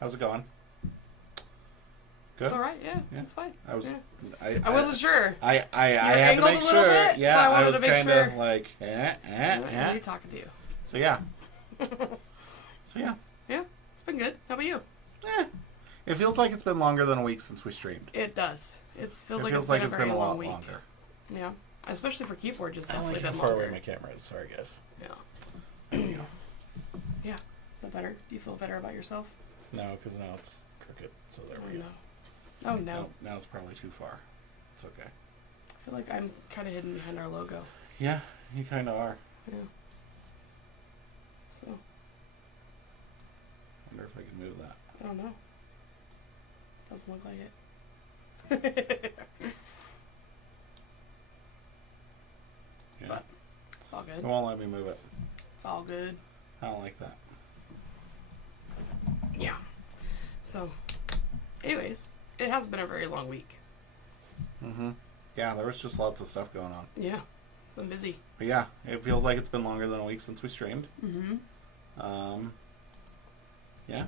How's it going? Good. It's all right. Yeah, it's fine. I was. Yeah. I wasn't sure. I had to make sure. Bit, yeah, so I was kind of like, What are you talking to you? So yeah. Yeah, it's been good. How about you? It feels like it's been longer than a week since we streamed. It does. It feels like it's been been a lot week. longer. Yeah, especially for Keyforge, it's definitely been been far longer. away my camera is. Sorry, guys. Yeah. There you go. Yeah. Is that better? Do you feel better about yourself? No, because now it's crooked. So there we go. No. Oh no. Now it's probably too far. It's okay. I feel like I'm kind of hidden behind our logo. Yeah, you kind of are. Yeah. So. Wonder if I can move that. I don't know. Doesn't look like it. Yeah. But it's all good. It won't let me move it. It's all good. I don't like that. Yeah. So, anyways, it has been a very long week. Mm-hmm. Yeah, there was just lots of stuff going on. Yeah. It's been busy. But yeah, it feels like it's been longer than a week since we streamed. Mm-hmm. Yeah.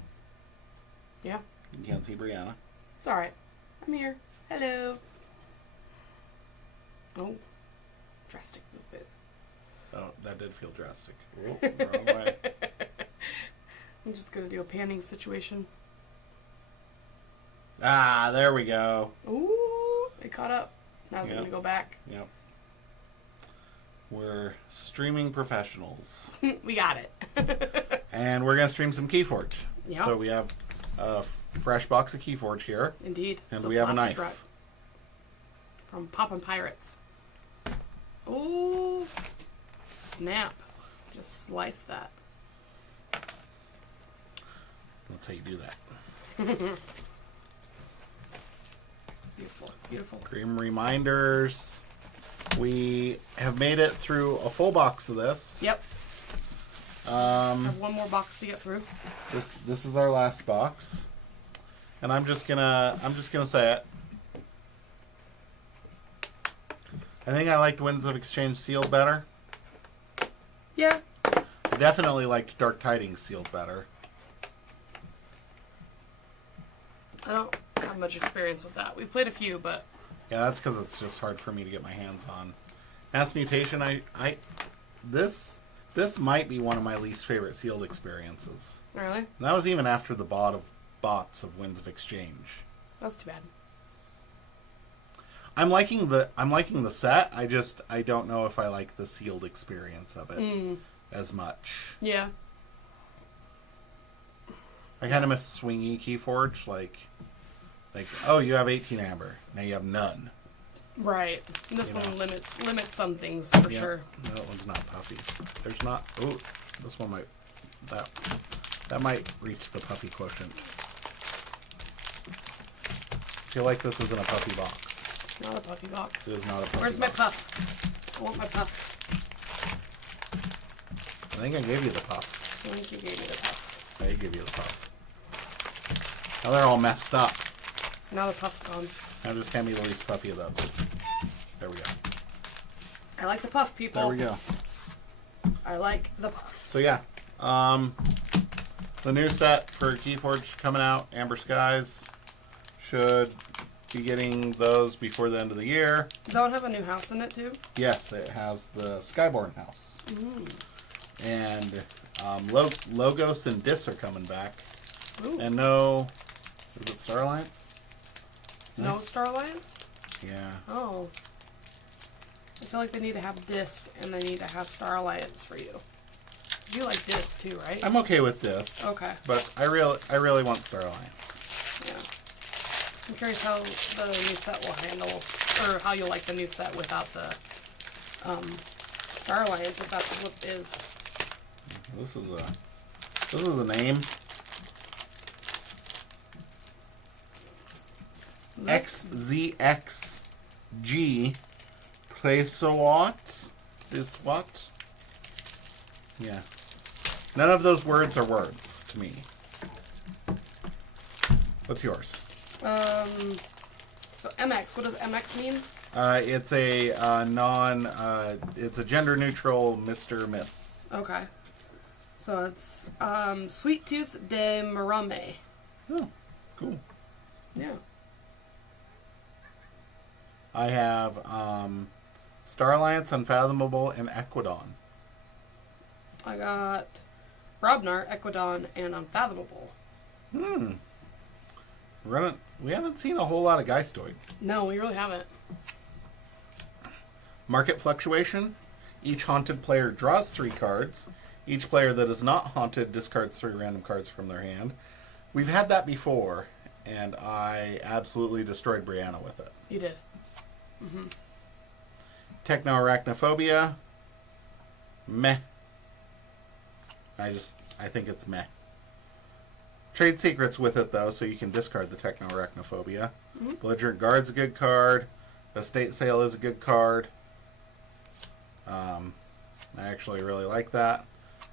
Yeah. You can't see Brianna. It's alright. I'm here. Hello. Oh. Drastic movement. Oh, that did feel drastic. Oh, wrong way. I'm just going to do a panning situation. Ah, there we go. Ooh. It caught up. Now it's going to go back. Yep. We're streaming professionals. We got it. And we're going to stream some Keyforge. Yep. So we have a fresh box of Keyforge here. Indeed. And we have a knife. Wrap. From Poppin' Pirates. Ooh. Snap. Just slice that. That's how you do that. Beautiful. Beautiful. Grim Reminders. We have made it through a full box of this. Yep. I have one more box to get through. This is our last box. And I'm just gonna say it. I think I liked Winds of Exchange sealed better. Yeah. I definitely liked Dark Tidings sealed better. I don't have much experience with that. We've played a few, but... Yeah, that's because it's just hard for me to get my hands on. Mass Mutation, this might be one of my least favorite sealed experiences. Really? And that was even after the bots of Winds of Exchange. That's too bad. I'm liking the set. I don't know if I like the sealed experience of it as much. Yeah. I kind of miss swingy Keyforge, like oh, you have 18 amber, now you have none. Right. This one limits some things for sure. No, that one's not puffy. There's not. Oh, this one might. That might reach the puffy quotient. I feel like this isn't a puffy box. Not a puffy box. It is not a puffy Where's box. my puff? I want my puff. I think I gave you the puff. I think you gave me the puff. I gave you the puff. Now they're all messed up. Now the puff's gone. Now just hand me the least puffy of those. There we go. I like the puff, people. There we go. I like the puff. So yeah, the new set for Keyforge coming out, Amber Skies, should be getting those before the end of the year. Does that one have a new house in it too? Yes, it has the Skyborn house. Ooh. And Logos and Dis are coming back. Ooh. And no, is it Star Alliance? No Star Alliance? Yeah. Oh. I feel like they need to have Dis and they need to have Star Alliance for you. You like Dis too, right? I'm okay with this. Okay. But I really want Star Alliance. Yeah. I'm curious how the new set will handle, or how you'll like the new set without the Star Alliance, if that's what it is. This is a name. XZXG place what? Is what? Yeah. None of those words are words to me. What's yours? So MX, what does MX mean? It's a it's a gender neutral Mr. Myths. Okay. So it's Sweet Tooth de Marame. Oh, cool. Yeah. I have Star Alliance, Unfathomable, and Equidon. I got Robnar, Equidon, and Unfathomable. We haven't seen a whole lot of Geistoid. No, we really haven't. Market Fluctuation. Each haunted player draws 3 cards. Each player that is not haunted discards 3 random cards from their hand. We've had that before, and I absolutely destroyed Brianna with it. You did. Mm-hmm. Techno-Arachnophobia. Meh. I think it's meh. Trade Secrets with it, though, so you can discard the Techno-Arachnophobia. Mm-hmm. Belligerent Guard's a good card. Estate Sale is a good card. I actually really like that.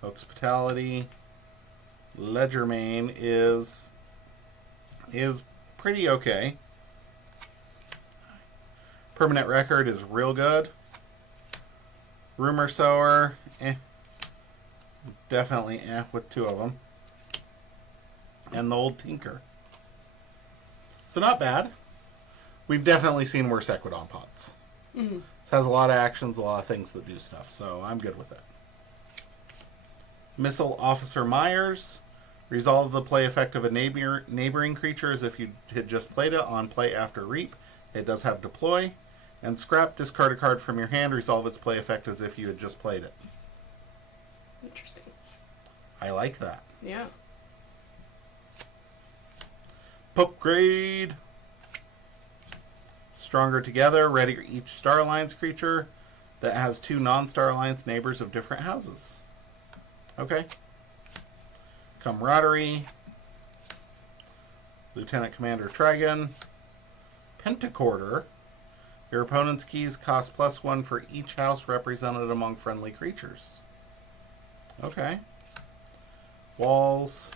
Hospitality. Ledgermane is pretty okay. Permanent Record is real good. Rumor Sower, definitely with 2 of them. And the Old Tinker. So not bad. We've definitely seen worse Equidon pots. Mm-hmm. This has a lot of actions, a lot of things that do stuff, so I'm good with it. Missile Officer Myers. Resolve the play effect of a neighboring creature as if you had just played it on play after reap. It does have deploy. And scrap, discard a card from your hand, resolve its play effect as if you had just played it. Interesting. I like that. Yeah. Upgrade. Stronger Together. Ready each Star Alliance creature that has 2 non-Star Alliance neighbors of different houses. Okay. Camaraderie. Lieutenant Commander Trigon. Pentacorder. Your opponent's keys cost +1 for each house represented among friendly creatures. Okay. Walls.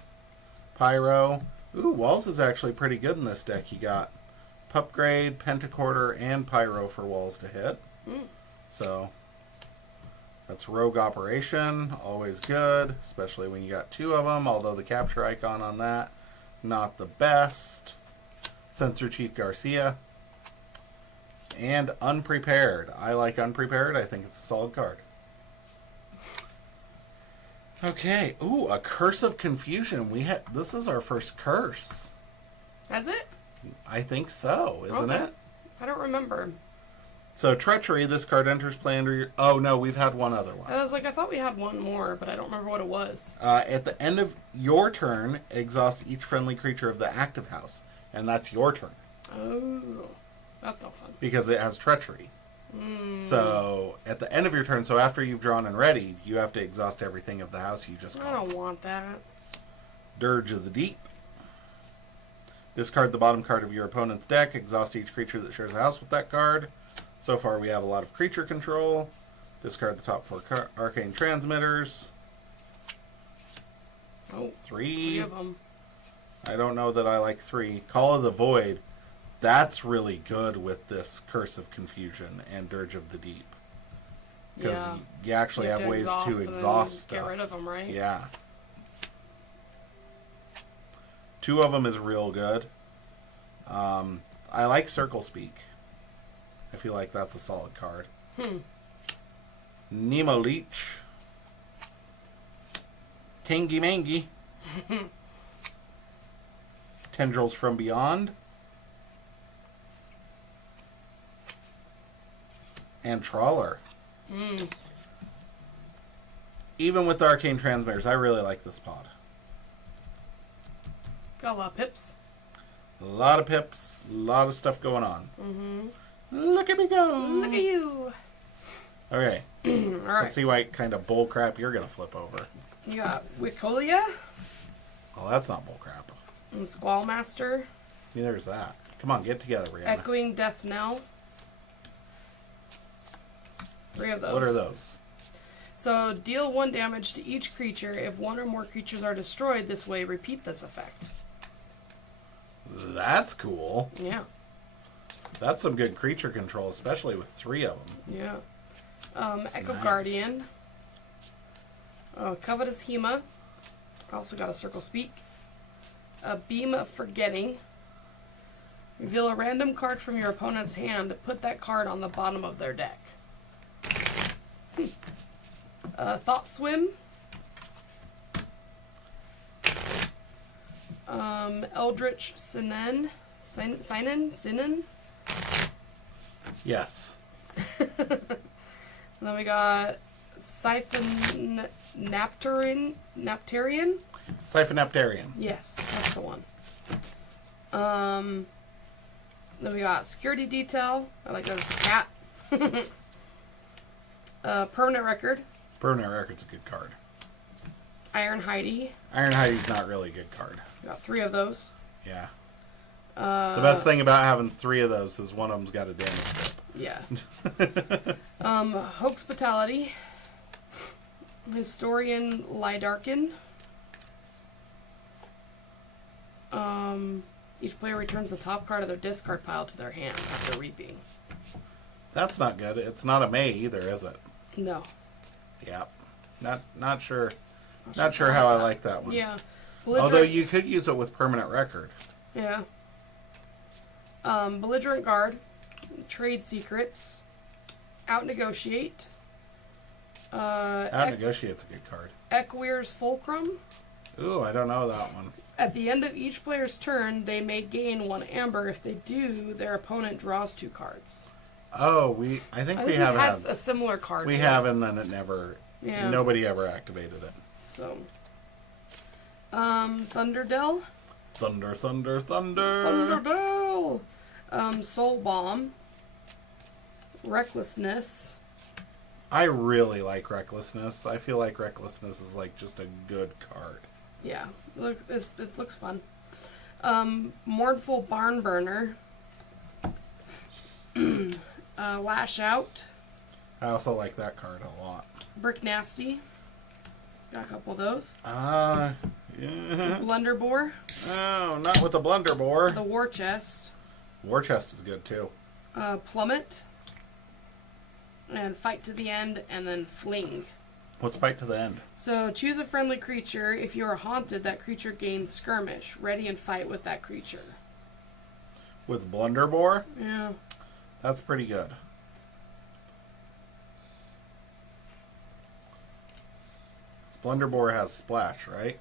Pyro. Ooh, Walls is actually pretty good in this deck. You got Pupgrade, Pentacorder, and Pyro for Walls to hit. So, that's Rogue Operation. Always good, especially when you got 2 of them, although the capture icon on that, not the best. Sensor Chief Garcia. And Unprepared. I like Unprepared. I think it's a solid card. Okay. Ooh, a Curse of Confusion. This is our first curse. That's it? I think so, isn't it? I don't remember. So Treachery, this card enters play under your... Oh, no, we've had one other one. I was like, I thought we had one more, but I don't remember what it was. At the end of your turn, exhaust each friendly creature of the active house. And that's your turn. Oh, that's not fun. Because it has Treachery. So, at the end of your turn, so after you've drawn and readied, you have to exhaust everything of the house you just called. I don't want that. Dirge of the Deep. Discard the bottom card of your opponent's deck. Exhaust each creature that shares a house with that card. So far, we have a lot of creature control. Discard the top 4 Arcane Transmitters. Oh, 3 of them. I don't know that I like 3. Call of the Void. That's really good with this Curse of Confusion and Dirge of the Deep. Because you actually have ways to exhaust stuff. Get rid of them, right? Yeah. 2 of them is real good. I like Circle Speak. I feel like that's a solid card. Nemo Leech. Tangy Mangy. Tendrils from Beyond. And Trawler. Even with the Arcane Transmitters, I really like this pod. Got a lot of pips. A lot of pips, a lot of stuff going on. Look at me go! Look at you! Okay. All right. Let's see what kind of bull crap you're going to flip over. You got Wicolia. Oh, that's not bull crap. And Squallmaster. Yeah, there's that. Come on, get together, Brianna. Echoing Death Knell. 3 of those. What are those? So, deal 1 damage to each creature. If 1 or more creatures are destroyed this way, repeat this effect. That's cool. Yeah. That's some good creature control, especially with 3 of them. Yeah. Echo nice. Guardian. Covetous Hema. I also got a Circle Speak. a Beam of Forgetting. Reveal a random card from your opponent's hand. Put that card on the bottom of their deck. Thought Swim. Eldritch Sinnen. Sinnen? Yes. And then we got Siphon Naptarian. Siphonaptarian. Yes, that's the one. Then we got Security Detail. I like that as a cat. Permanent Record. Permanent Record's a good card. Iron Heidi. Iron Heidi's not really a good card. We got 3 of those. Yeah. The best thing about having 3 of those is one of them's got a damage chip. Yeah. Hospitality. Historian Lydarkin. Each player returns the top card of their discard pile to their hand after reaping. That's not good. It's not a May either, is it? No. Yeah. Not sure. Not sure how I like that one. Yeah. Although you could use it with Permanent Record. Yeah. Belligerent Guard. Trade Secrets. Out-Negotiate. Out-Negotiate's a good card. Equir's Fulcrum. Ooh, I don't know that one. At the end of each player's turn, they may gain 1 amber. If they do, their opponent draws 2 cards. Oh, I think we have had a similar card. We have, and then it never. Yeah. Nobody ever activated it. So, Thunderdell. Thunder. Thunderdell. Soul Bomb. Recklessness. I really like Recklessness. I feel like Recklessness is like just a good card. Yeah, it looks fun. Mournful Barn Burner. Lash Out. I also like that card a lot. Brick Nasty. Got a couple of those. Yeah. Blunderbore. Oh, not with the Blunderbore. The War Chest. War Chest is good too. Plummet. And Fight to the End, and then Fling. What's Fight to the End? So choose a friendly creature. If you are haunted, that creature gains Skirmish. Ready and fight with that creature. With Blunderbore? Yeah. That's pretty good. Blunderbore has Splash, right?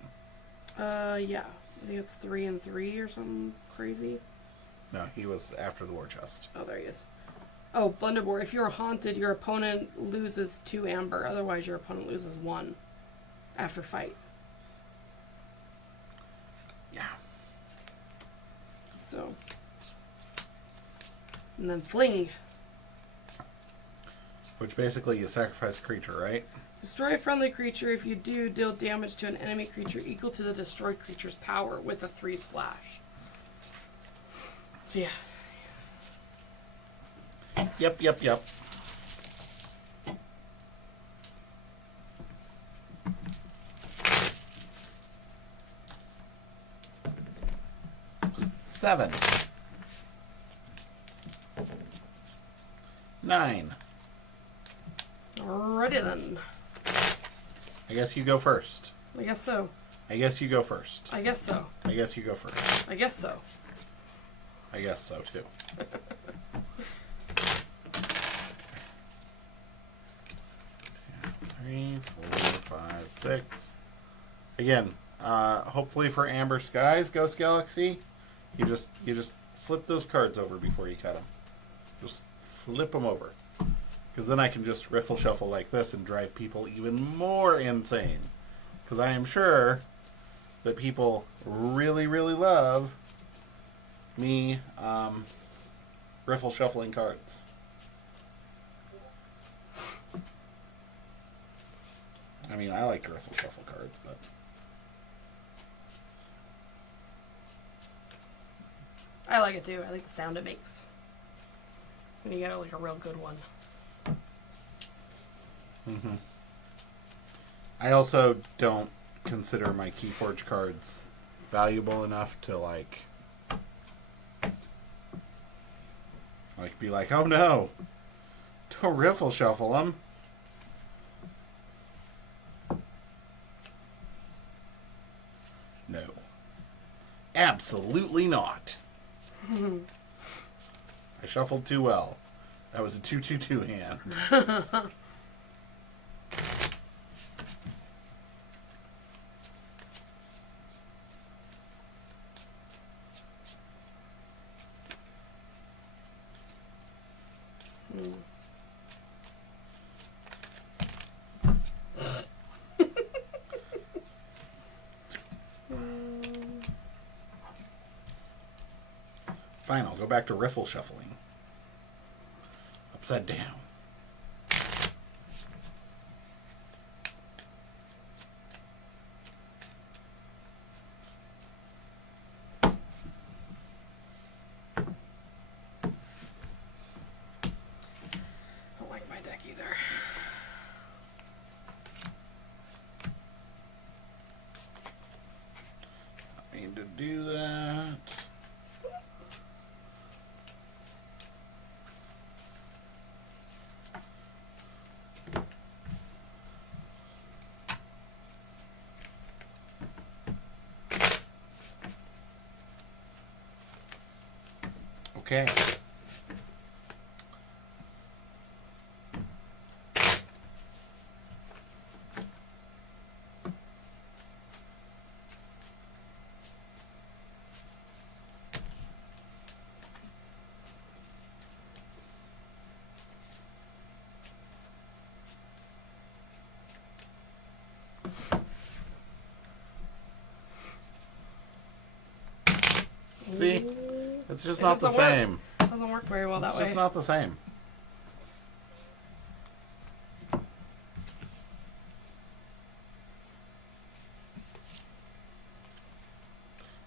Yeah. I think it's 3 and 3 or something crazy. No, he was after the War Chest. Oh, there he is. Oh, Blunderbore. If you're haunted, your opponent loses 2 amber. Otherwise, your opponent loses 1 after fight. Yeah. So. And then Fling. Which basically you sacrifice a creature, right? Destroy a friendly creature. If you do, deal damage to an enemy creature equal to the destroyed creature's power with a 3 splash. So yeah. Yep. Seven. 9. Alrighty then. I guess you go first. I guess so. I guess you go first. I guess so. I guess you go first. I guess so. I guess so too. Three, 4, 5, 6. Again, hopefully for Amber Skies, Ghost Galaxy, you just flip those cards over before you cut them. Just flip them over, because then I can just riffle shuffle like this and drive people even more insane. Because I am sure that people really, really love me riffle shuffling cards. I mean, I like to riffle shuffle cards, but I like it too. I like the sound it makes when you get like a real good one. mm-hmm. I also don't consider my Keyforge cards valuable enough to like be like, oh no, don't riffle shuffle them. No. Absolutely not. I shuffled too well. That was a 2-2-2 hand. Fine, I'll go back to riffle shuffling. Upside down. Don't like my deck either. I need to do that. Okay. See? It's just It not the doesn't work. same. Doesn't work very well that It's way. just not the same.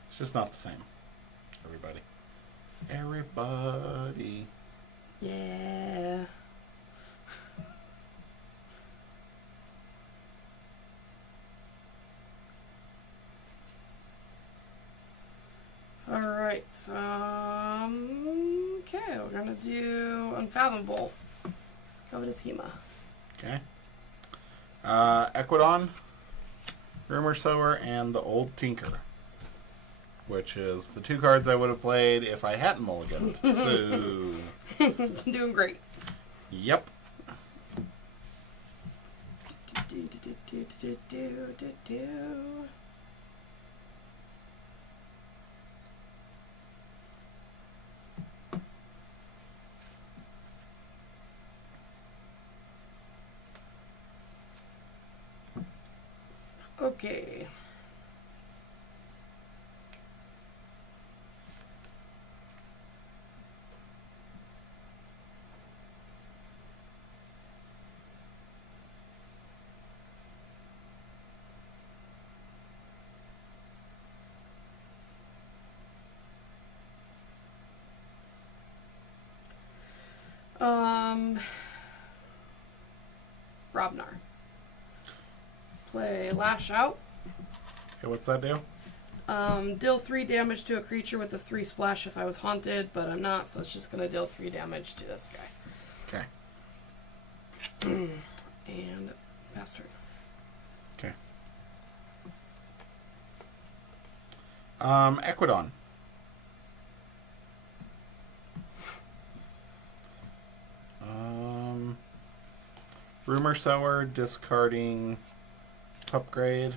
It's just not the same. Everybody. Everybody. Yeah. All right. Okay, we're gonna do Unfathomable. Covetous Schema. Okay. Equidon, Rumor Sower, and the Old Tinker. Which is the two cards I would have played if I hadn't mulliganed. So, Doing great. yep. Okay. Robnar. Play Lash Out. Okay, what's that do? Deal 3 damage to a creature with a 3 splash if I was haunted, but I'm not, so it's just gonna deal 3 damage to this guy. Okay. And bastard. Okay. Equidon. Rumor Sower, discarding upgrade.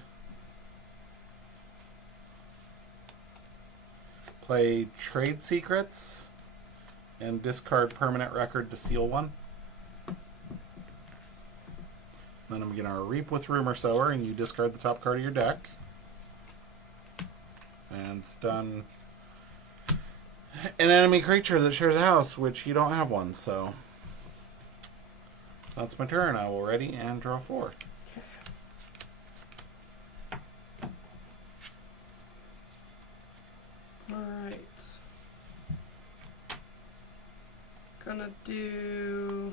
Play Trade Secrets and discard permanent record to seal one. Then I'm going to reap with Rumor Sower and you discard the top card of your deck. And stun an enemy creature that shares a house, which you don't have one, so that's my turn. I will ready and draw 4. Alright. Gonna do...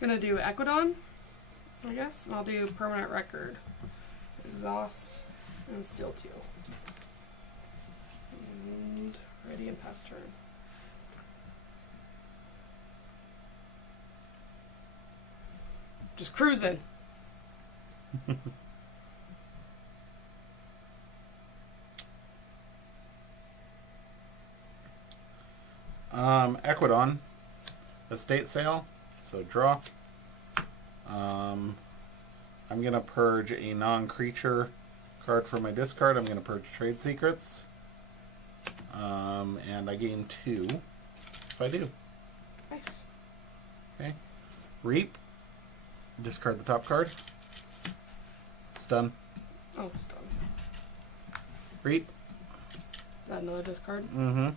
Gonna do Equidon. I guess. And I'll do permanent record. Exhaust and Steel 2. And ready and pass turn. Just cruising. Equidon, estate sale, so draw. I'm going to purge a non-creature card from my discard. I'm going to purge Trade Secrets. And I gain 2 if I do. Nice. Okay. Reap, discard the top card. Stun. Oh, stun. Reap. Is that another discard? Mm-hmm.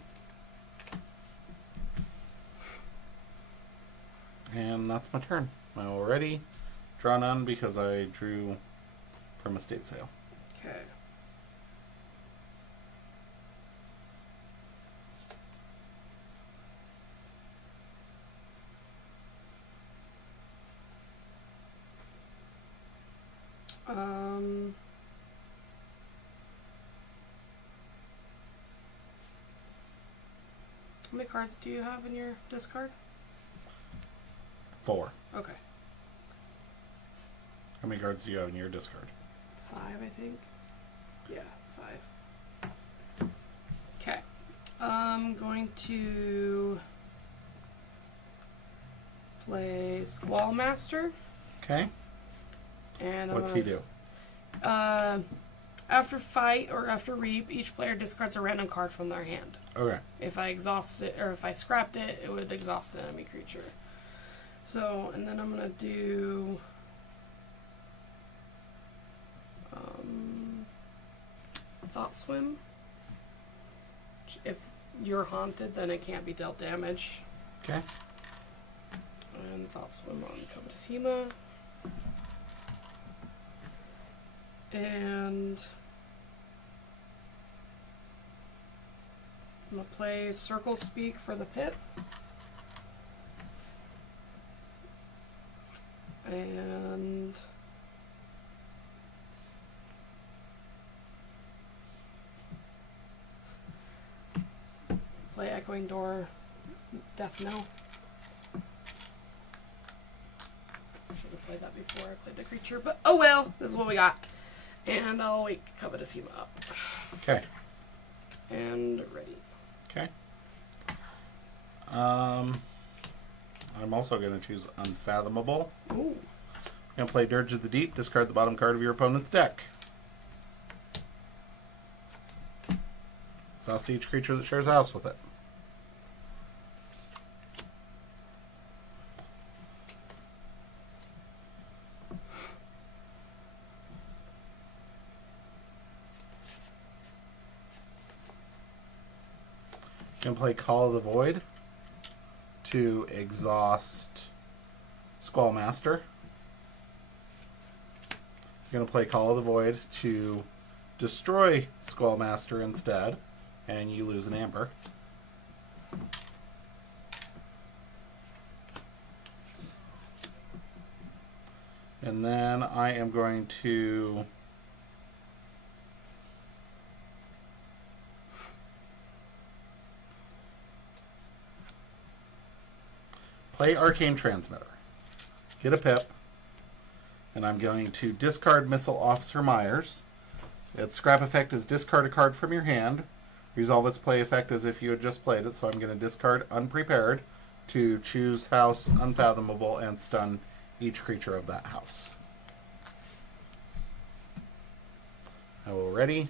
And that's my turn. I'm already draw none because I drew from estate sale. Okay. How many cards do you have in your discard? 4. Okay. How many cards do you have in your discard? 5, I think. Yeah, 5. Okay. I'm going to play Squall Master. Okay. And What's he do? After fight or after reap, each player discards a random card from their hand. Okay. If I exhaust it, or if I scrapped it, it would exhaust an enemy creature. So, and then I'm gonna do Thought Swim. If you're haunted, then it can't be dealt damage. Okay. And Thought Swim on Covetous Hema. And I'm gonna play Circle Speak for the pit. And play Echoing Door, Death Knell. Should have played that before I played the creature, but oh well, this is what we got. And I'll wake Covetous Hema up. Okay. And ready. Okay. I'm also going to choose Unfathomable. Ooh. I'm going to play Dirge of the Deep. Discard the bottom card of your opponent's deck. Exhaust each creature that shares a house with it. You can play Call of the Void to exhaust Squall Master. You're going to play Call of the Void to destroy Squall Master instead, and you lose an amber. And then I am going to play Arcane Transmitter. Get a pip. And I'm going to discard Missile Officer Myers. Its scrap effect is discard a card from your hand. Resolve its play effect as if you had just played it. So I'm going to discard Unprepared to choose House Unfathomable and stun each creature of that house. I will ready,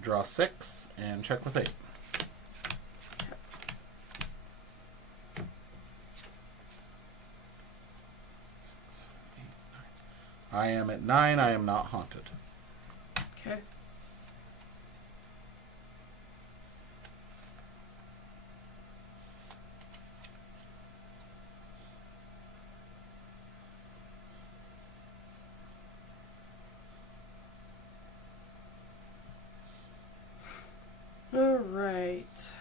draw 6, and check with 8. I am at 9. I am not haunted. Okay. All right.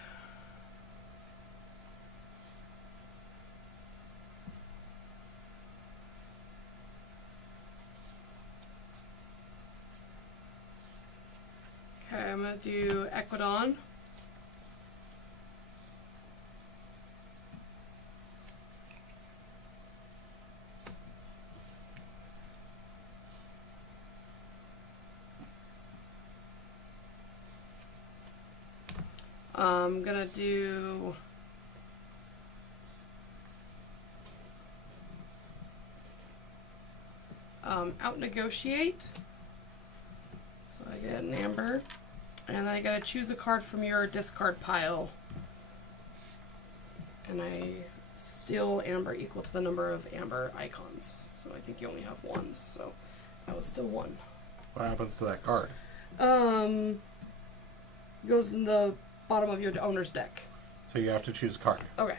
gonna do Equidon. I'm gonna do out negotiate. So I get an amber, and then I gotta choose a card from your discard pile, and I steal amber equal to the number of amber icons. So I think you only have ones, so that was still one. What happens to that card? Goes in the bottom of your owner's deck. So you have to choose a card. Okay.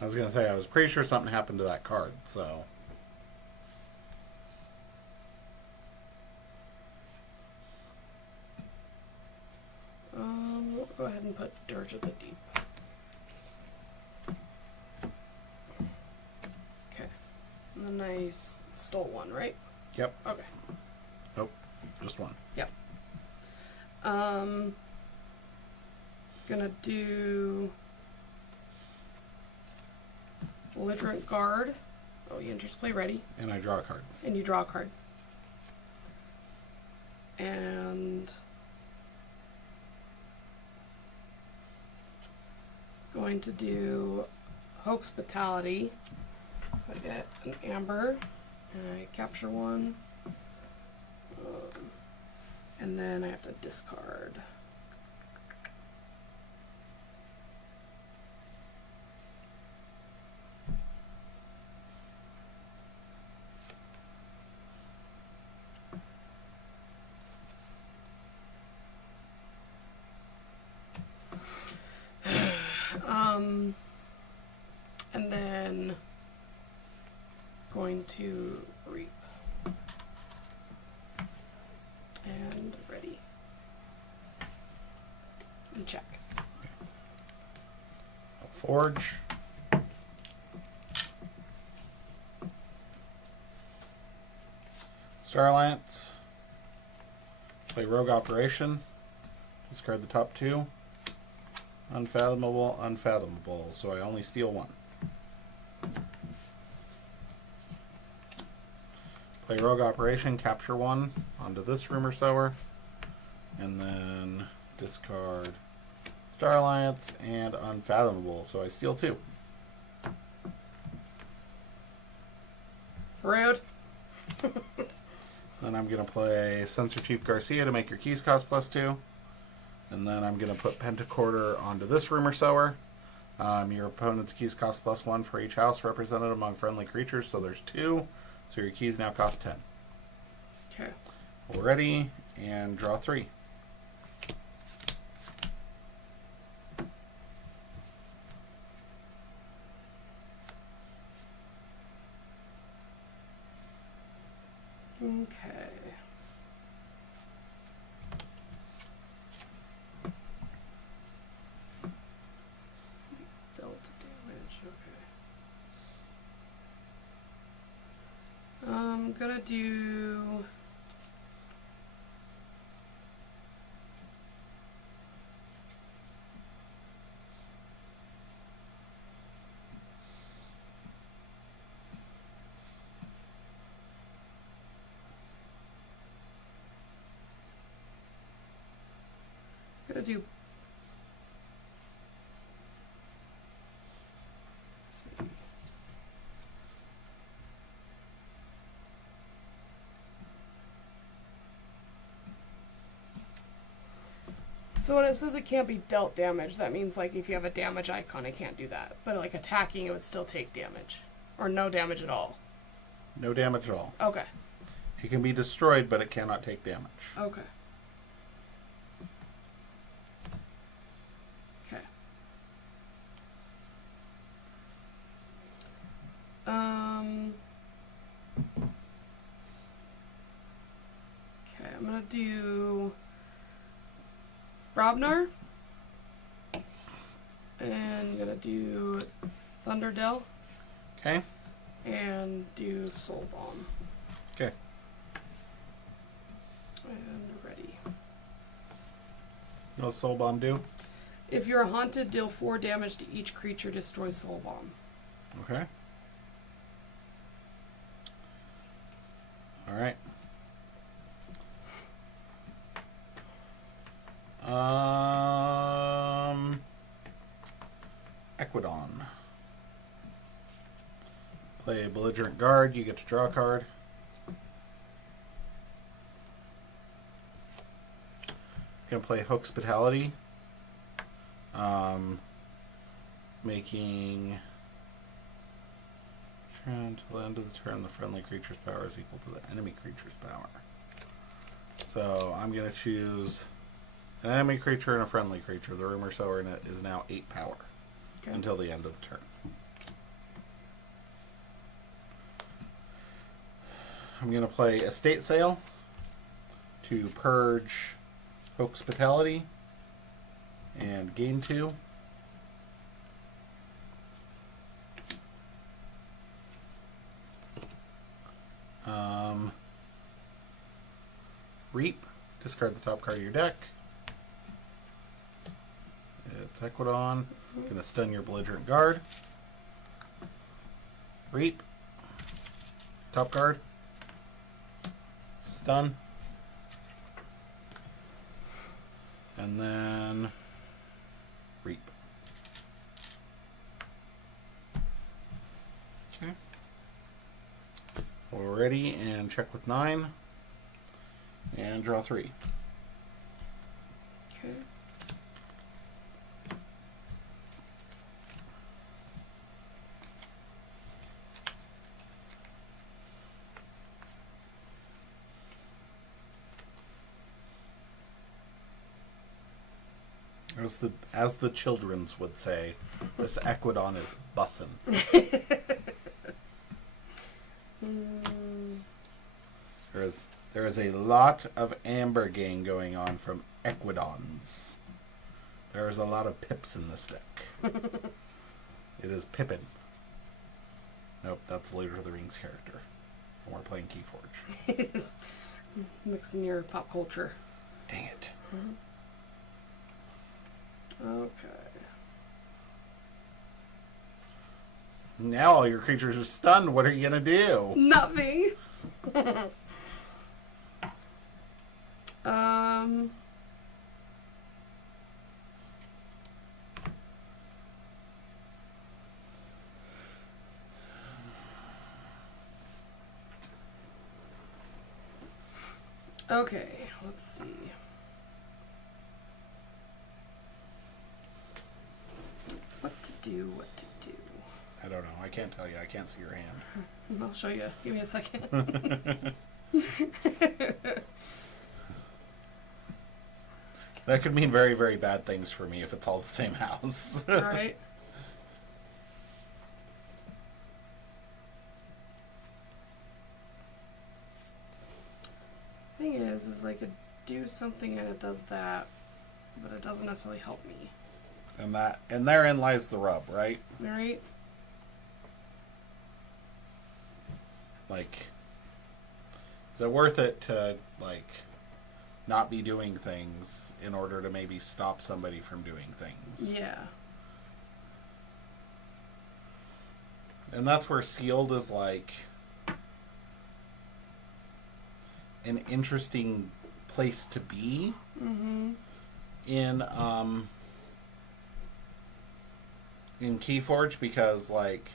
I was going to say, I was pretty sure something happened to that card, so... We'll go ahead and put Dirge of the Deep. Okay. And then I stole one, right? Yep. Okay. Nope. Just one. Yep. Gonna do Belligerent Guard. Oh, you enter play ready. And I draw a card. And you draw a card. And going to do Hospitality. So I get an amber, and I capture one. And then I have to discard. And then going to reap. And ready. And check. Forge. Starlance. Play Rogue Operation. Discard the top two. Unfathomable, unfathomable. So I only steal one. Play Rogue Operation, capture one onto this Rumor Sower, and then discard Star Alliance and Unfathomable. So I steal two. Rude. Then I'm going to play Censor Chief Garcia to make your keys cost +2. And then I'm going to put Pentacorder onto this Rumor Sower. Your opponent's keys cost +1 for each house represented among friendly creatures, so there's 2. So your keys now cost 10. Okay. Ready, and draw 3. Okay. Delta damage, okay. I'm gonna do let's see. So when it says it can't be dealt damage, that means like if you have a damage icon, it can't do that. But like attacking, it would still take damage. Or no damage at all. No damage at all. Okay. It can be destroyed, but it cannot take damage. Okay. Okay. Okay, I'm gonna do Brobnar. And I'm gonna do Thunderdell. Okay. And do Soul Bomb. Okay. And ready. No soul bomb do? If you're haunted, deal 4 damage to each creature. Destroy soul bomb. Okay. All right. Equidon. Play belligerent guard. You get to draw a card. Gonna play hospitality. Making until the end of the turn, the friendly creature's power is equal to the enemy creature's power. So I'm gonna choose an enemy creature and a friendly creature. The rumor sower in it is now 8 power until the end of the turn. I'm going to play Estate Sale to purge Hospitality and gain 2. Reap, discard the top card of your deck. It's Equidon. Gonna stun your belligerent guard. Reap. Top card. Stun. And then Reap. Okay. We're ready and check with 9. And draw 3. Okay. As the childrens would say, this Equidon is bussin'. There is a lot of amber gain going on from Equidons. There is a lot of pips in this deck. It is Pippin. Nope, that's Later of the Rings character. And we're playing Keyforge. Mixing your pop culture. Dang it. Okay. Now all your creatures are stunned. What are you going to do? Nothing. Okay, let's see. What to do. I don't know. I can't tell you. I can't see your hand. I'll show you. Give me a second. That could mean very, very bad things for me if it's all the same house. All right. Thing is I could do something and it does that, but it doesn't necessarily help me. And therein lies the rub, right? All right. Like, is it worth it to, like, not be doing things in order to maybe stop somebody from doing things? Yeah. And that's where sealed is, like, an interesting place to be. Mm-hmm. In Keyforge, because, like,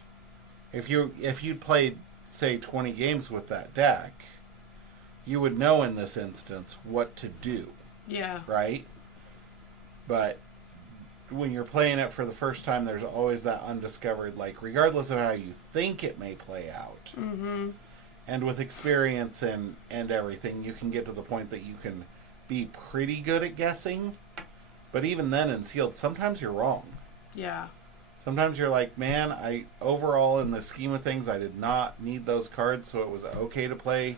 if you'd played, say, 20 games with that deck, you would know in this instance what to do. Yeah. Right? But when you're playing it for the first time, there's always that undiscovered, like, regardless of how you think it may play out. Mm-hmm. And with experience and everything, you can get to the point that you can be pretty good at guessing. But even then in sealed, sometimes you're wrong. Yeah. Sometimes you're like, man, overall in the scheme of things, I did not need those cards, so it was okay to play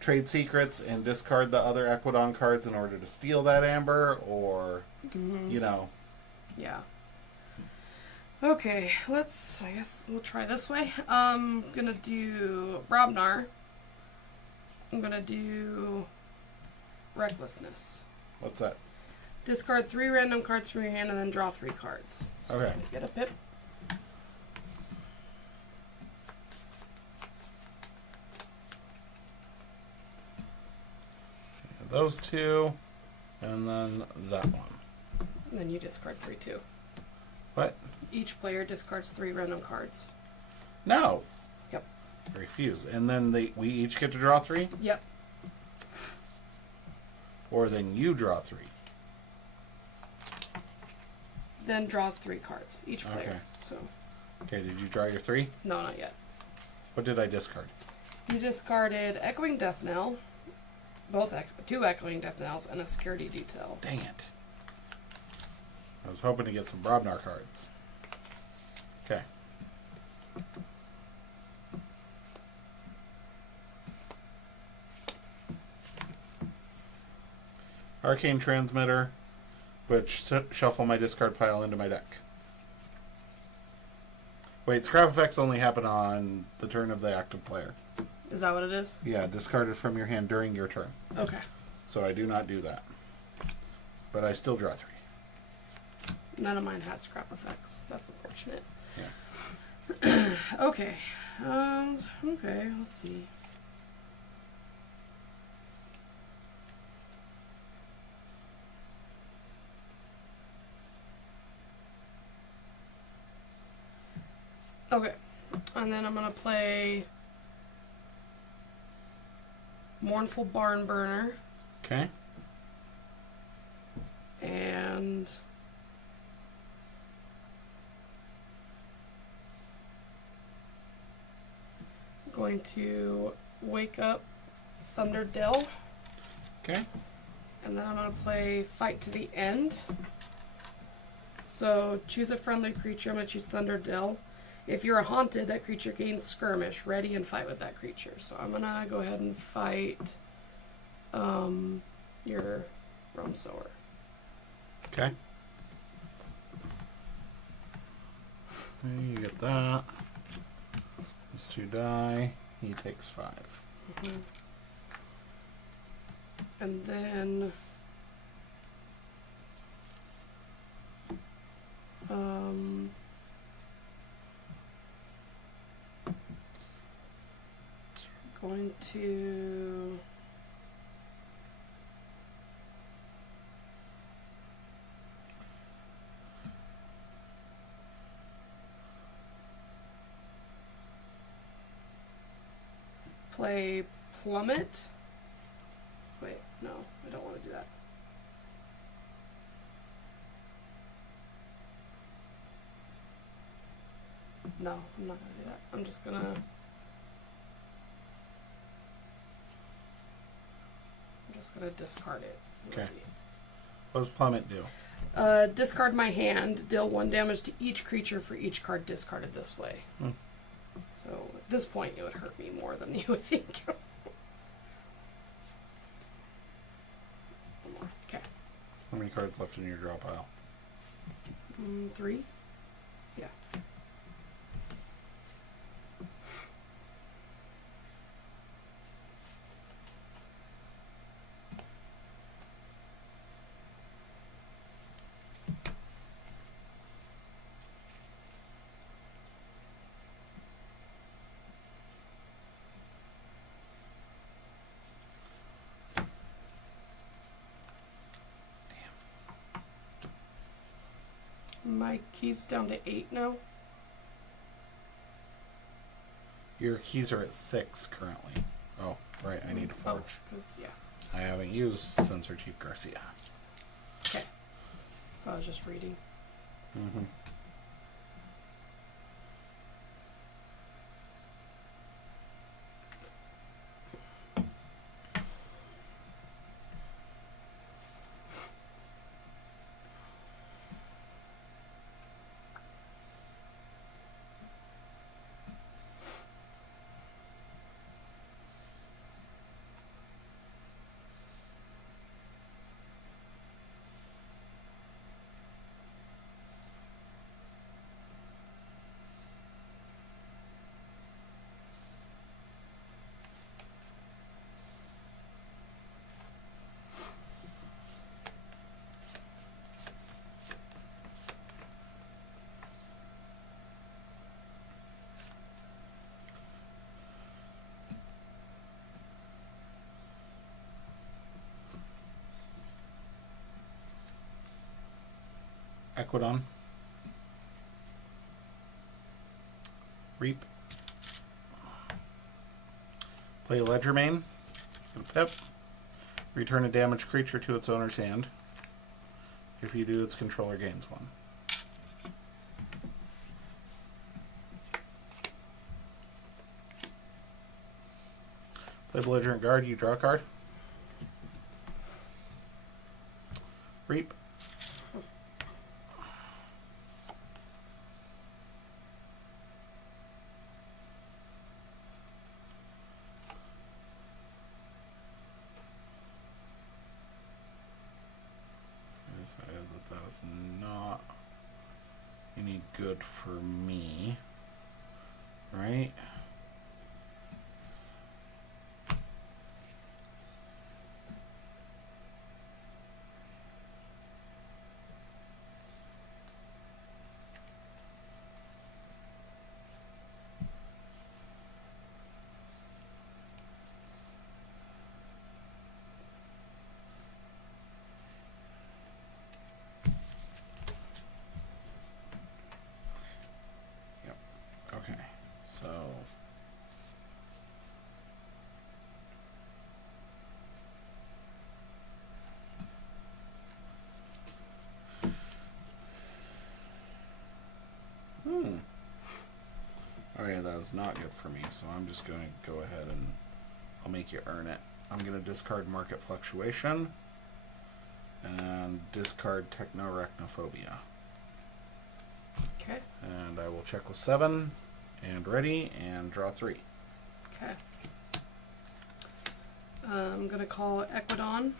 Trade Secrets and discard the other Equidon cards in order to steal that amber, or, you know. Yeah. Okay, I guess we'll try this way. Gonna do Brobnar. I'm going to do Recklessness. What's that? Discard 3 random cards from your hand and then draw 3 cards. So Okay. Get a pip. Those two, and then that one. And then you discard 3 too. What? Each player discards 3 random cards. No. Yep. I refuse. And then we each get to draw 3? Yep. Or then you draw 3. Then draws 3 cards. Each player. Okay. So. Okay, did you draw your 3? No, not yet. What did I discard? You discarded Echoing Death Knell, two Echoing Death Knells, and a Security Detail. Dang it. I was hoping to get some Brobnar cards. Okay. Arcane Transmitter, which shuffle my discard pile into my deck. Wait, scrap effects only happen on the turn of the active player. Is that what it is? Yeah, discarded from your hand during your turn. Okay. So I do not do that. But I still draw 3. None of mine had scrap effects. That's unfortunate. Yeah. Okay. Okay, let's see. Okay. And then I'm going to play Mournful Barn Burner. Okay. And I'm going to Wake Up Thunder Dell. Okay. And then I'm going to play Fight to the End. So choose a friendly creature. I'm going to choose Thunder Dell. If you're a haunted, that creature gains Skirmish. Ready and fight with that creature. So I'm going to go ahead and fight your Realm Sower. Okay. You get that. Those 2 die. He takes 5. Mm-hmm. And then going to play Plummet. Wait, no, I don't want to do that. No, I'm not going to do that. I'm just going to discard it. Okay. What does Plummet do? Discard my hand. Deal 1 damage to each creature for each card discarded this way. So at this point, it would hurt me more than you would think. One more. Okay. How many cards left in your draw pile? 3. Yeah. My key's down to 8 now. Your keys are at 6 currently. Oh, right. I need to forge. Because, yeah. I haven't used Sensor Chief Garcia. Okay. So I was just reading. Mm-hmm. Equidon. Reap. Play Ledgermane. Get a pip. Return a damaged creature to its owner's hand. If you do, its controller gains one. Play Belligerent Guard, you draw a card. Reap. I decided that that is not any good for me, right? Okay, so okay, that is not good for me, so I'm just going to go ahead and I'll make you earn it. I'm going to discard Market Fluctuation and discard Techno-Arachnophobia. Okay. And I will check with 7 and ready and draw 3. Okay. I'm gonna call Equidon.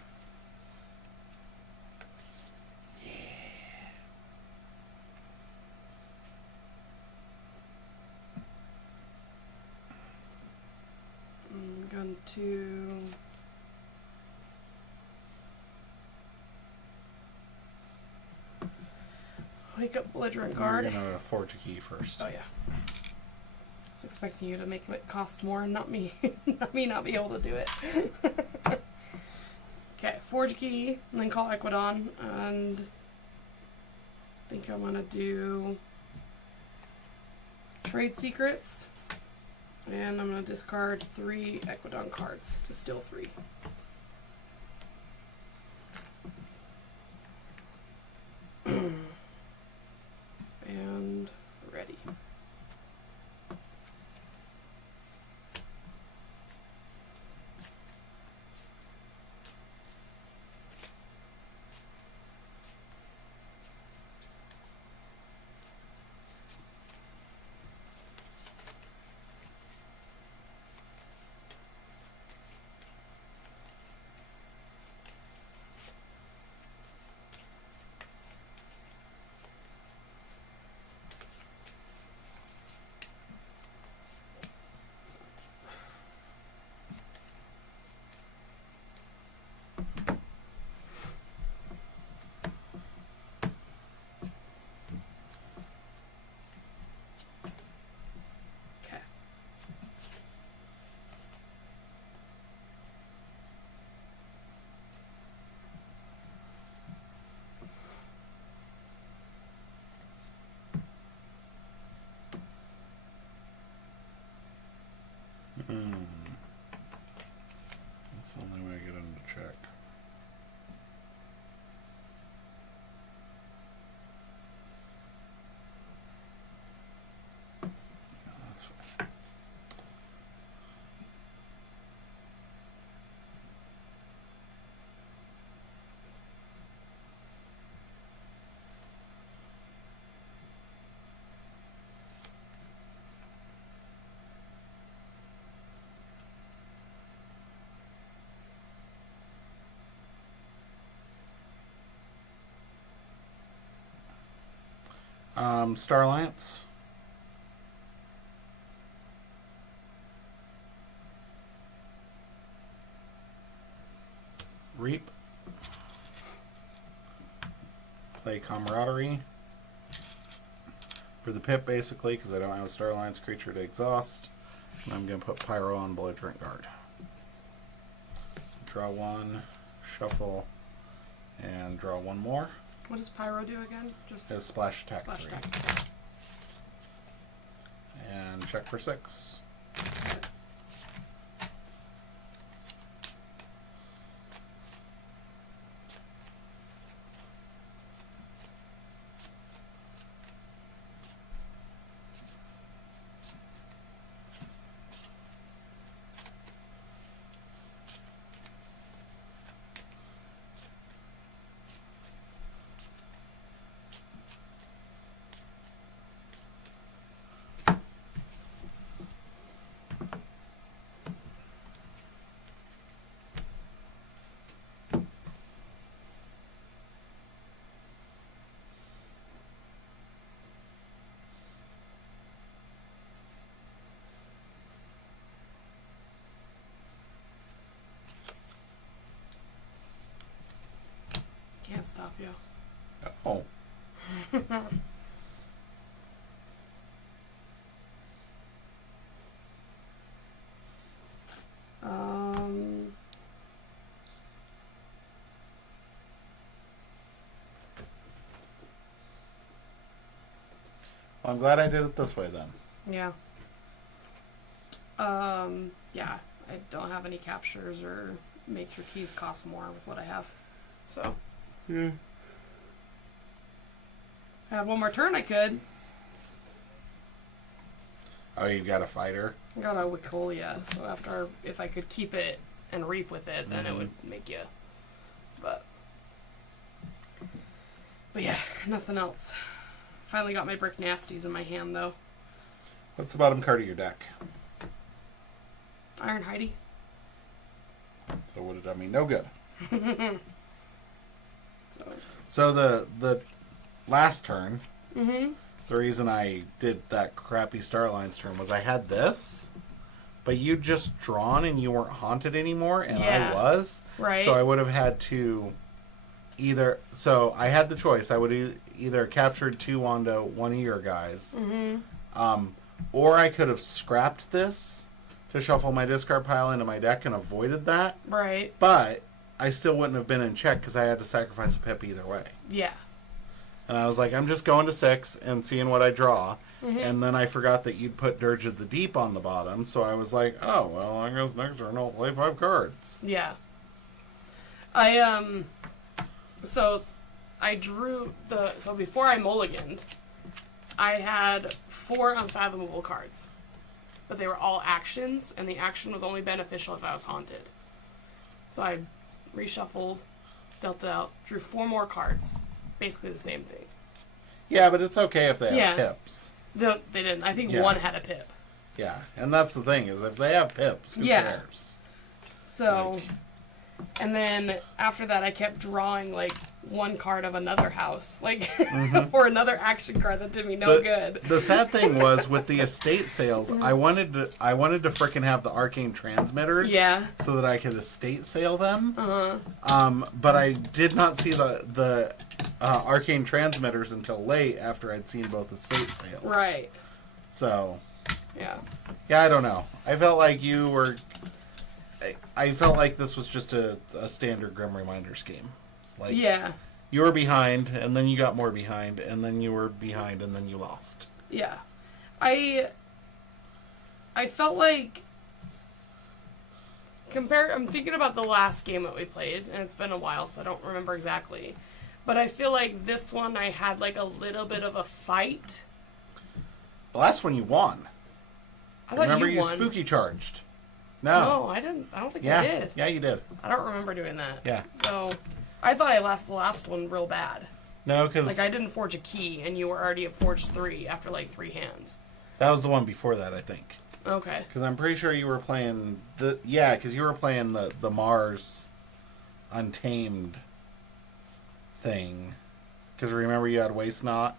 I'm going to wake up Belligerent Guard. I'm going to forge a key first. Oh yeah. I was expecting you to make it cost more and not me. Not me not be able to do it. Okay, forge key, and then call Equidon, and I think I'm gonna do Trade Secrets, and I'm gonna discard 3 Equidon cards to steal 3. And ready. Okay. That's the only way I get him to check. Yeah, that's fine. Star Alliance. Reap. Play Camaraderie. For the pip, basically, because I don't have a Star Alliance creature to exhaust. And I'm going to put Pyro on Belligerent Guard. Draw 1, shuffle, and draw 1 more. What does Pyro do again? Just It's splash attack splash 3. attack. And check for 6. Can't stop you. Oh. um. Well, I'm glad I did it this way then. Yeah. Yeah. I don't have any captures or make your keys cost more with what I have. So. Yeah. If I had one more turn, I could. Oh, you got a fighter? I got a Wicolia, so after, if I could keep it and reap with it, then it would make you. But yeah, nothing else. Finally got my Brick Nasties in my hand, though. What's the bottom card of your deck? Iron Heidi. So what did I mean? No good. So the last turn, mm-hmm. the reason I did that crappy Starlines turn was I had this, but you'd just drawn and you weren't haunted anymore, and Yeah. I was. Right. So I would have had to either... So I had the choice. I would either captured 2 onto one of your guys, or I could have scrapped this to shuffle my discard pile into my deck and avoided that. Right. But I still wouldn't have been in check because I had to sacrifice a pip either way. Yeah. And I was like, I'm just going to 6 and seeing what I draw. And then I forgot that you'd put Dirge of the Deep on the bottom. So I was like, oh, well, I guess next turn I'll play 5 cards. Yeah. So I drew so before I mulliganed, I had 4 unfathomable cards. But they were all actions, and the action was only beneficial if I was haunted. So I reshuffled, dealt out, drew 4 more cards. Basically the same thing. Yeah, but it's okay if they have Yeah. pips. They didn't. I think Yeah. one had a pip. Yeah, and that's the thing, is if they have pips, who Yeah. cares? So, and then after that, I kept drawing like one card of another house, like or another action card that did me no good. The sad thing was with the estate sales, I wanted to frickin' have the arcane transmitters, Yeah. so that I could estate sale them. But I did not see the arcane transmitters until late after I'd seen both estate sales. Right. So, Yeah. yeah, I don't know. I felt like you were. I felt like this was just a standard Grim Reminders game. Like, Yeah. you were behind, and then you got more behind, and then you were behind, and then you lost. Yeah. I felt like I'm thinking about the last game that we played, and it's been a while, so I don't remember exactly. But I feel like this one I had like a little bit of a fight. The last one you won. I thought Remember you won. spooky charged. No, I didn't. I don't think I did. Yeah, you did. I don't remember doing that. Yeah. So, I thought I lost the last one real bad. No, because Like, I didn't forge a key, and you were already at forged 3 after, like, 3 hands. that was the one before that, I think. Okay. Because I'm pretty sure you were playing because you were playing the Mars Untamed thing. Because remember you had Waste Not?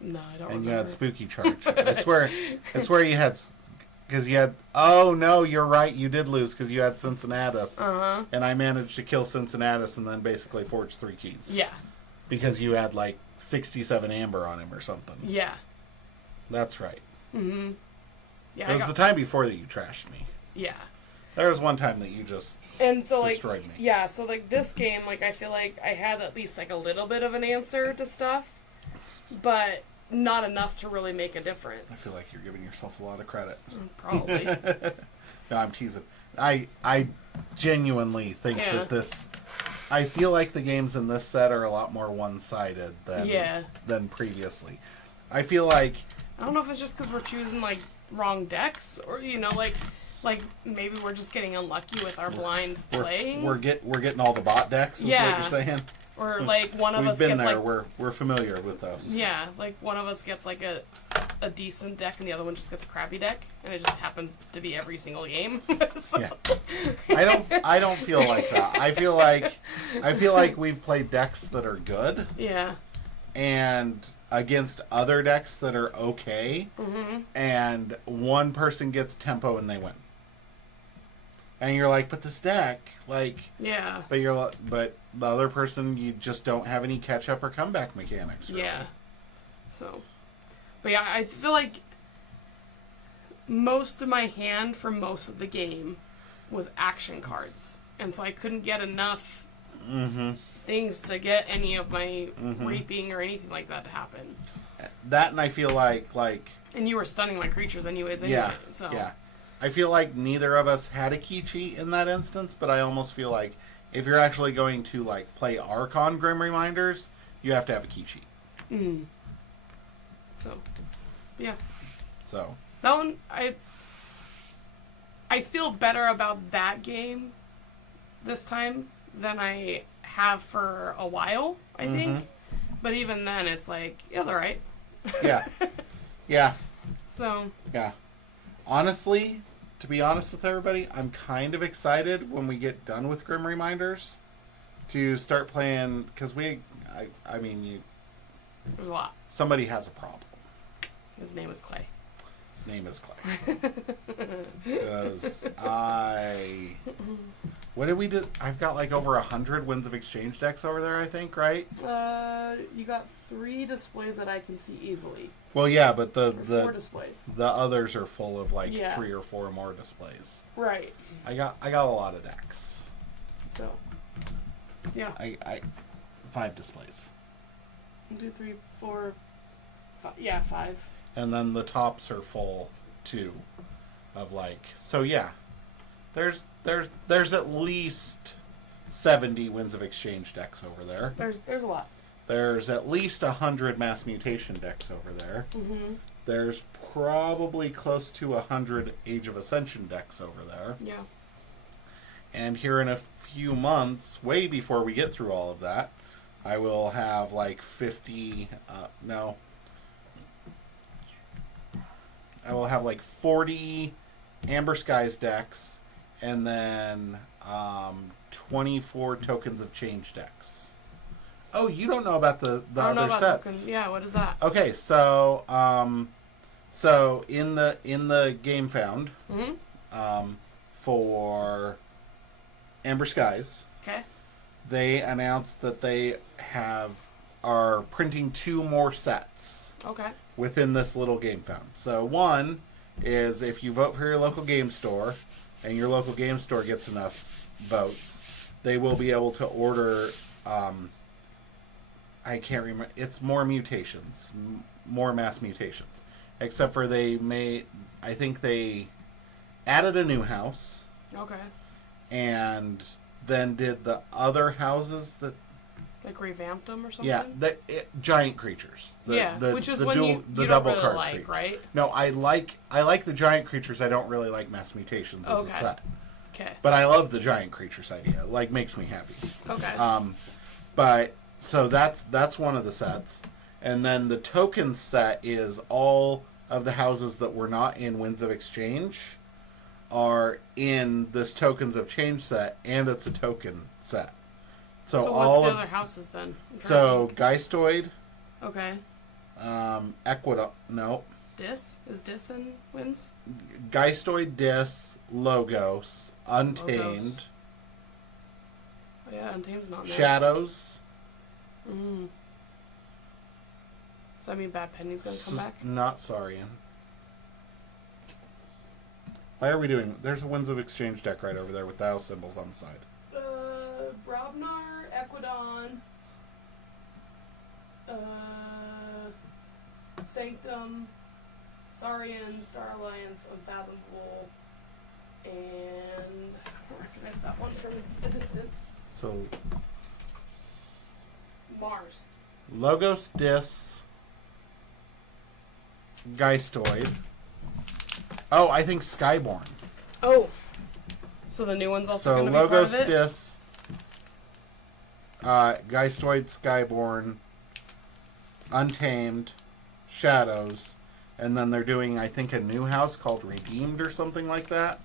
No, I don't And remember. you had Spooky Charge. I swear you had... Because you had... Oh, no, you're right. You did lose because you had Cincinnatus. Uh-huh. And I managed to kill Cincinnatus and then basically forge 3 keys. Yeah. Because you had, like, 67 amber on him or something. Yeah. That's right. Mm-hmm. Yeah, It was the time before that you trashed me. Yeah. There was one time that you just And so, like, destroyed me. yeah, so, like, this game, like, I feel like I had at least, like, a little bit of an answer to stuff, but not enough to really make a I difference. feel like you're giving yourself a lot of credit. Probably. No, I'm teasing. I genuinely think Yeah. that this... I feel like the games in this set are a lot more one-sided than previously. I feel like... I don't know if it's just because we're choosing, like, wrong decks, or, you know, like maybe we're just getting unlucky with our blind playing. We're getting all the bot decks, is what Yeah. you're saying? Or, like, one of We've us been gets, there. like... We're familiar with those. Yeah, like, one of us gets, like, a decent deck, and the other one just gets a crappy deck, and it just happens to be every single game. So. Yeah. I don't feel like that. I feel like we've played decks that are good. Yeah. And against other decks that are okay, and one person gets tempo and they win. And you're like, but this deck, like, Yeah. but the other person, you just don't have any catch up or comeback mechanics. Really. Yeah. So, but yeah, I feel like most of my hand for most of the game was action cards, and so I couldn't get enough things to get any of my reaping or anything like that to happen. That, and I feel like And you were stunning my creatures anyways. Anyway, yeah, so. yeah. I feel like neither of us had a key cheat in that instance, but I almost feel like if you're actually going to like play Archon Grim Reminders, you have to have a key cheat. Mm. So, yeah. So That one, I feel better about that game this time than I have for a while, I think. But even then, it's like, it's alright. yeah, yeah, So, yeah. Honestly, to be honest with everybody, I'm kind of excited when we get done with Grim Reminders to start playing, because I mean, there's a lot. somebody has a problem. His name is Clay. His name is Clay. Because what did we do? I've got like over 100 Winds of Exchange decks over there, I think, right? You got 3 displays that I can see easily. Well, yeah, but Or 4 displays. the others are full of like Yeah. 3 or 4 more displays. Right. I got a lot of decks. So, yeah. I 5 displays. 1, 2, 3, 4, 5. Yeah, 5. And then the tops are full too of like, so yeah. There's at least 70 Winds of Exchange decks over there. There's a lot. There's at least 100 Mass Mutation decks over there. Mm-hmm. There's probably close to 100 Age of Ascension decks over there. Yeah. And here in a few months, way before we get through all of that, I will have like 50, I will have like 40 Amber Skies decks, and then 24 Tokens of Change decks. Oh, you don't know about the I don't know other about sets. tokens. Yeah, what is that? Okay, so so in the game found for Amber Skies, Okay. they announced that they are printing 2 more sets Okay. within this little game found. So one is if you vote for your local game store and your local game store gets enough votes, they will be able to order I can't remember. It's more mutations, more mass mutations. Except for I think they added a new house Okay. and then did the other houses that, Like revamped them or something? yeah, giant creatures. Which is one you don't double really card like, creatures. right? No, I like the giant creatures. I don't really like mass mutations as a Okay. set. Okay. But I love the giant creatures idea. Like, makes me happy. Okay. But so that's one of the sets, and then the token set is all of the houses that were not in Winds of Exchange are in this Tokens of Change set, and it's a token set. So what's all the of, other houses then? I'm trying to so think. Geistoid, Okay. Is Dis in Wins? Geistoid, Dis, Logos, Untamed, Logos. Oh, yeah, Untamed's not there. Shadows. Mm. Does that mean Bad Penny's gonna come back? Not Saurian. How are we doing? There's a Winds of Exchange deck right over there with the house symbols on the side. Brobnar, Equidon, Sanctum, Saurian, Star Alliance, Unfathomable, and I don't recognize that one from the distance. So Mars. Logos, Dis, Geistoid. Oh, I think Skyborn. Oh. So the new one's also So going to be part Logos, of it? Dis, Geistoid, Skyborn, Untamed, Shadows, and then they're doing, I think, a new house called Redeemed or something like that.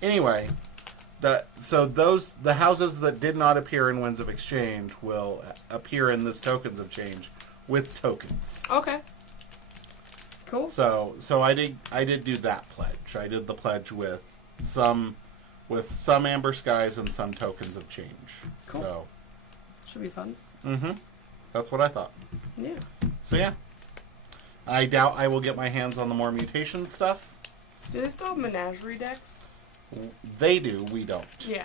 Anyway, the houses that did not appear in Winds of Exchange will appear in this Tokens of Change with tokens. Okay. Cool. So I did do that pledge. I did the pledge with some Amber Skies and some Tokens of Change. Cool. So Should be fun. that's what I thought. Yeah. So yeah. I doubt I will get my hands on the more mutation stuff. Do they still have menagerie decks? They do, we don't. Yeah.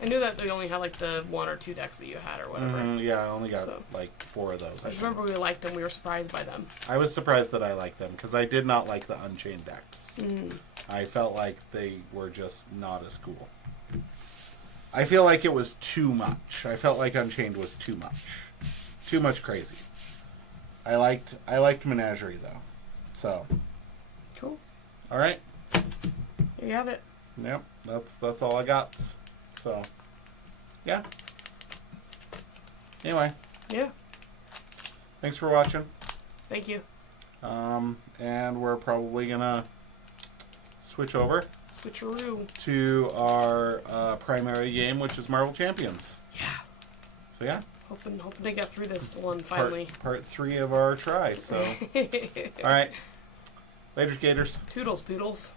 I knew that they only had like the 1 or 2 decks that you had or whatever. Yeah, I only got So. like 4 of those. I just remember we liked them. We were surprised by them. I was surprised that I liked them because I did not like the Unchained decks. I felt like they were just not as cool. I feel like it was too much. I felt like Unchained was too much. Too much crazy. I liked Menagerie though. So. Cool. All right. There you have it. Yep. That's all I got. So. Yeah. Anyway. Yeah. Thanks for watching. Thank you. And we're probably gonna switch over Switcheroo. to our primary game, which is Marvel Champions. Yeah. So yeah. Hoping to get through this one finally. Part 3 of our try. So. All right. Later, Gators. Toodles, poodles.